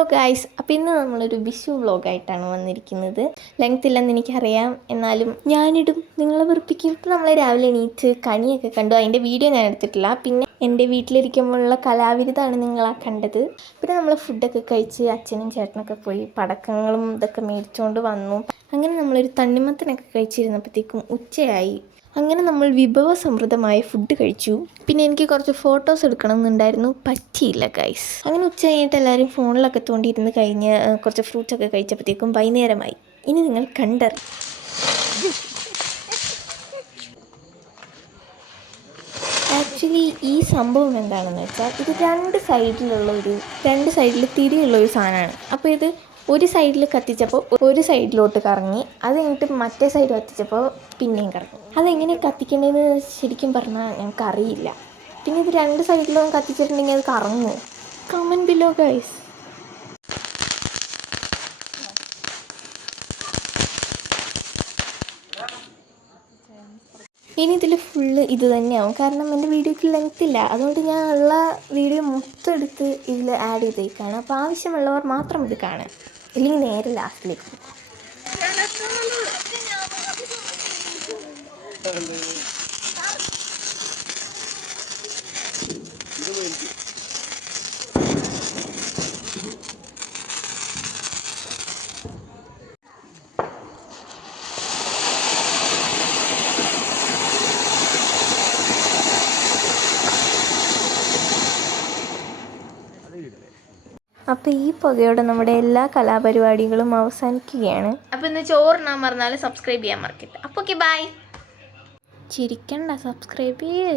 Hello guys, അപ്പോൾ ഇന്ന് നമ്മളൊരു വിഷു വ്ളോഗായിട്ടാണ് വന്നിരിക്കുന്നത്. ലെങ്ത് ഇല്ലെന്ന് എനിക്കറിയാം, എന്നാലും ഞാനിടും, നിങ്ങളെ വെറുപ്പിക്കും. ഇപ്പോൾ നമ്മൾ രാവിലെ എണീറ്റ് കണിയൊക്കെ കണ്ടു. അതിൻ്റെ വീഡിയോ ഞാൻ എടുത്തിട്ടില്ല. പിന്നെ എൻ്റെ വീട്ടിലിരിക്കുമ്പോഴുള്ള കലാവിരുതാണ് നിങ്ങളാ കണ്ടത്. പിന്നെ നമ്മൾ ഫുഡൊക്കെ കഴിച്ച് അച്ഛനും ചേട്ടനൊക്കെ പോയി പടക്കങ്ങളും ഇതൊക്കെ മേടിച്ചുകൊണ്ട് വന്നു. അങ്ങനെ നമ്മളൊരു തണ്ണിമത്തനൊക്കെ കഴിച്ചിരുന്നപ്പോഴത്തേക്കും ഉച്ചയായി. അങ്ങനെ നമ്മൾ വിഭവസമൃദ്ധമായ ഫുഡ് കഴിച്ചു. പിന്നെ എനിക്ക് കുറച്ച് ഫോട്ടോസ് എടുക്കണം എന്നുണ്ടായിരുന്നു, പറ്റിയില്ല ഗൈസ്. അങ്ങനെ ഉച്ച കഴിഞ്ഞിട്ട് എല്ലാവരും ഫോണിലൊക്കെ തോണ്ടിയിരുന്ന് കഴിഞ്ഞ് കുറച്ച് ഫ്രൂട്ട്സൊക്കെ കഴിച്ചപ്പോഴത്തേക്കും വൈകുന്നേരമായി. ഇനി നിങ്ങൾ കണ്ടർ. ആക്ച്വലി ഈ സംഭവം എന്താണെന്ന് വെച്ചാൽ, ഇത് രണ്ട് സൈഡിൽ തിരിയുള്ളൊരു സാധനമാണ്. അപ്പോൾ ഇത് ഒരു സൈഡിൽ കത്തിച്ചപ്പോൾ ഒരു സൈഡിലോട്ട് കറങ്ങി, അത് കഴിഞ്ഞിട്ട് മറ്റേ സൈഡ് കത്തിച്ചപ്പോൾ പിന്നെയും കറങ്ങി. അതെങ്ങനെ കത്തിക്കേണ്ടതെന്ന് ശരിക്കും പറഞ്ഞാൽ ഞങ്ങൾക്കറിയില്ല. പിന്നെ ഇത് രണ്ട് സൈഡിലും കത്തിച്ചിട്ടുണ്ടെങ്കിൽ അത് കറങ്ങുമോ? Comment below guys. ഇനി ഇതിൽ ഫുള്ള് ഇത് തന്നെയാവും, കാരണം എൻ്റെ വീഡിയോയ്ക്ക് ലെങ്ത് ഇല്ല. അതുകൊണ്ട് ഞാൻ ഉള്ള വീഡിയോ മൊത്തം എടുത്ത് ഇതിൽ ആഡ് ചെയ്തേക്കാണ്. അപ്പോൾ ആവശ്യമുള്ളവർ മാത്രം ഇത് കാണാം, ഇല്ലെങ്കിൽ നേരെ ലാസ്റ്റിലേക്ക് പോകും. അപ്പോൾ ഈ പുകയോടെ നമ്മുടെ എല്ലാ കലാപരിപാടികളും അവസാനിക്കുകയാണ്. അപ്പോൾ ഇന്ന് ചോറിനാൻ മറന്നാലും സബ്സ്ക്രൈബ് ചെയ്യാൻ മറക്കരുത്. അപ്പോൾ ഓക്കെ, ബൈ. ചിരിക്കണ്ട, സബ്സ്ക്രൈബ് ചെയ്യ്.